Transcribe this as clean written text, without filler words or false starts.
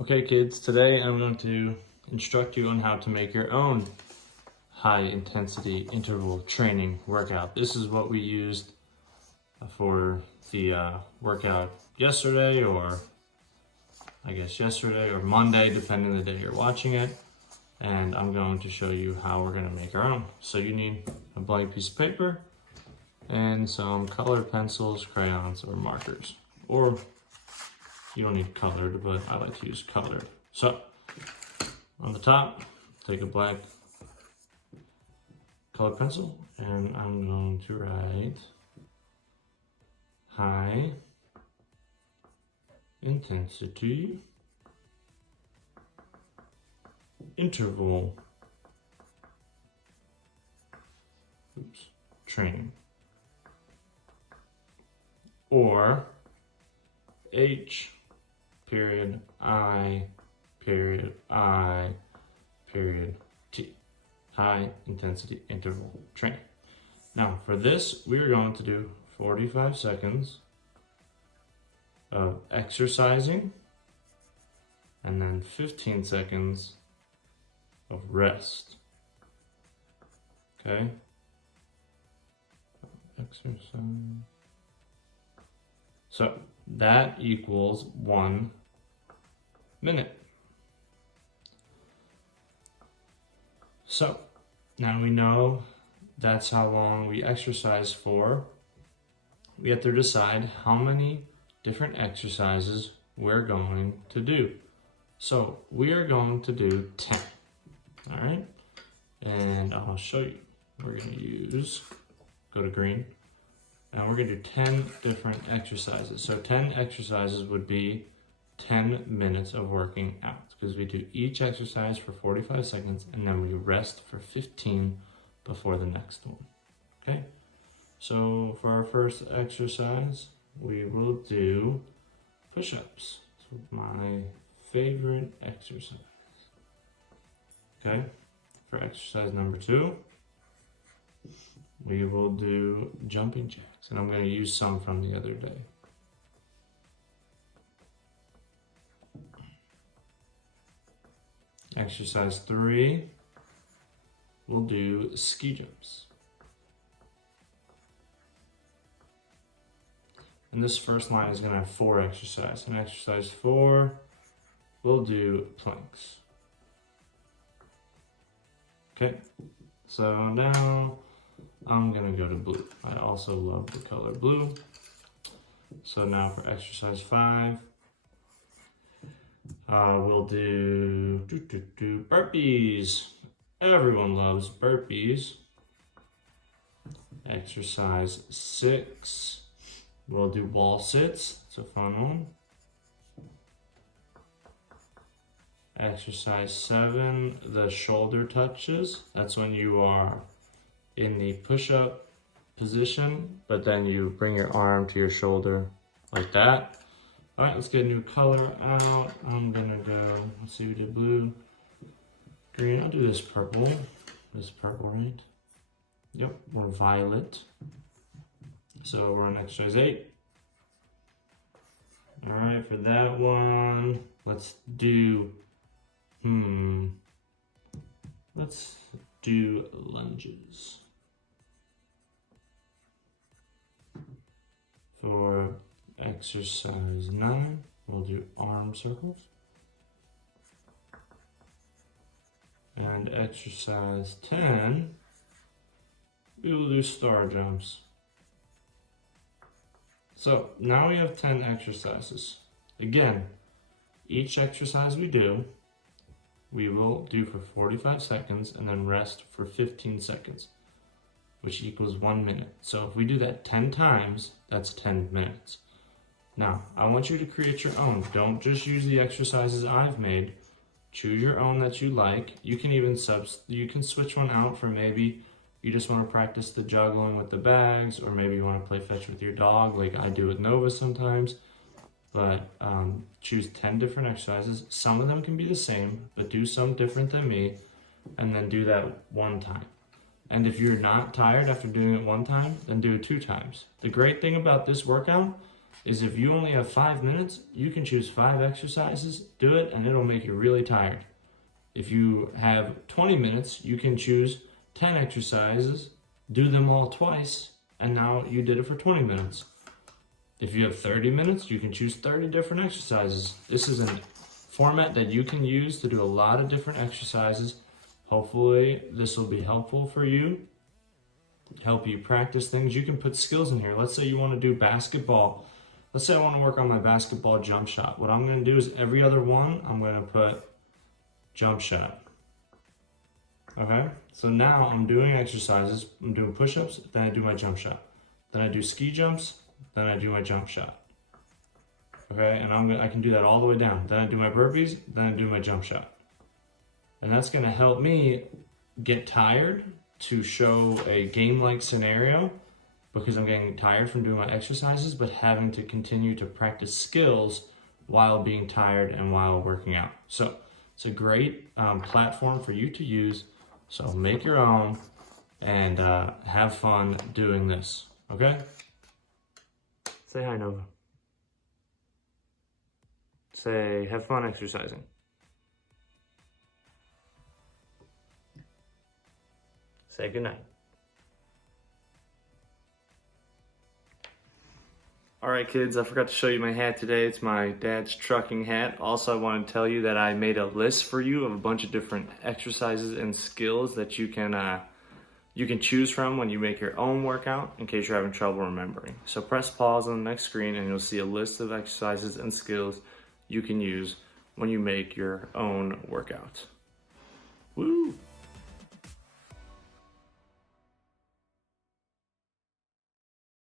Okay kids, today I'm going to instruct you on how to make your own high intensity interval training workout. This is what we used for the workout yesterday, or I guess yesterday or Monday, depending on the day you're watching it. And I'm going to show you how we're going to make our own. So you need a blank piece of paper and some colored pencils, crayons, or markers. Or you don't need colored, but I like to use colored. So on the top, take a black colored pencil and I'm going to write high intensity interval training, or H period I period I period T, high intensity interval training. Now for this, we are going to do 45 seconds of exercising and then 15 seconds of rest. Okay? Exercise. So that equals 1 minute. So now we know that's how long we exercise for. We have to decide how many different exercises we're going to do. So we are going to do 10, all right? And I'll show you. We're gonna use, go to green, and we're gonna do 10 different exercises. So 10 exercises would be 10 minutes of working out, because we do each exercise for 45 seconds and then we rest for 15 before the next one, okay? So for our first exercise, we will do push-ups. So my favorite exercise, okay? For exercise number 2, we will do jumping jacks, and I'm going to use some from the other day. Exercise 3, we'll do ski jumps. And this first line is going to have 4 exercises. In exercise 4, we'll do planks. Okay, so now I'm gonna go to blue. I also love the color blue. So now for exercise 5, we'll do burpees. Everyone loves burpees. Exercise 6, we'll do wall sits. It's a fun one. Exercise 7, the shoulder touches. That's when you are in the push-up position, but then you bring your arm to your shoulder like that. All right, let's get a new color out. I'm gonna go, let's see, we did blue, green. I'll do this purple. This purple, right? Yep, or violet. So we're on exercise 8. All right, for that one, let's do lunges. For exercise 9, we'll do arm circles. And exercise 10, we will do star jumps. So now we have 10 exercises. Again, each exercise we do, we will do for 45 seconds and then rest for 15 seconds, which equals 1 minute. So if we do that 10 times, that's 10 minutes. Now, I want you to create your own. Don't just use the exercises I've made. Choose your own that you like. You can even switch one out for maybe you just want to practice the juggling with the bags, or maybe you want to play fetch with your dog like I do with Nova sometimes. But choose 10 different exercises. Some of them can be the same, but do some different than me, and then do that 1 time. And if you're not tired after doing it 1 time, then do it 2 times. The great thing about this workout is if you only have 5 minutes, you can choose 5 exercises, do it, and it'll make you really tired. If you have 20 minutes, you can choose 10 exercises, do them all twice, and now you did it for 20 minutes. If you have 30 minutes, you can choose 30 different exercises. This is a format that you can use to do a lot of different exercises. Hopefully, this will be helpful for you, help you practice things. You can put skills in here. Let's say you want to do basketball. Let's say I want to work on my basketball jump shot. What I'm going to do is every other one, I'm going to put jump shot. Okay, so now I'm doing exercises. I'm doing push-ups, then I do my jump shot. Then I do ski jumps, then I do my jump shot. Okay, and I can do that all the way down. Then I do my burpees, then I do my jump shot. And that's gonna help me get tired to show a game-like scenario because I'm getting tired from doing my exercises, but having to continue to practice skills while being tired and while working out. So it's a great platform for you to use. So make your own and have fun doing this, okay? Say hi, Nova. Say, have fun exercising. Say goodnight. All right, kids, I forgot to show you my hat today. It's my dad's trucking hat. Also, I want to tell you that I made a list for you of a bunch of different exercises and skills that you can choose from when you make your own workout in case you're having trouble remembering. So press pause on the next screen and you'll see a list of exercises and skills you can use when you make your own workout. Woo!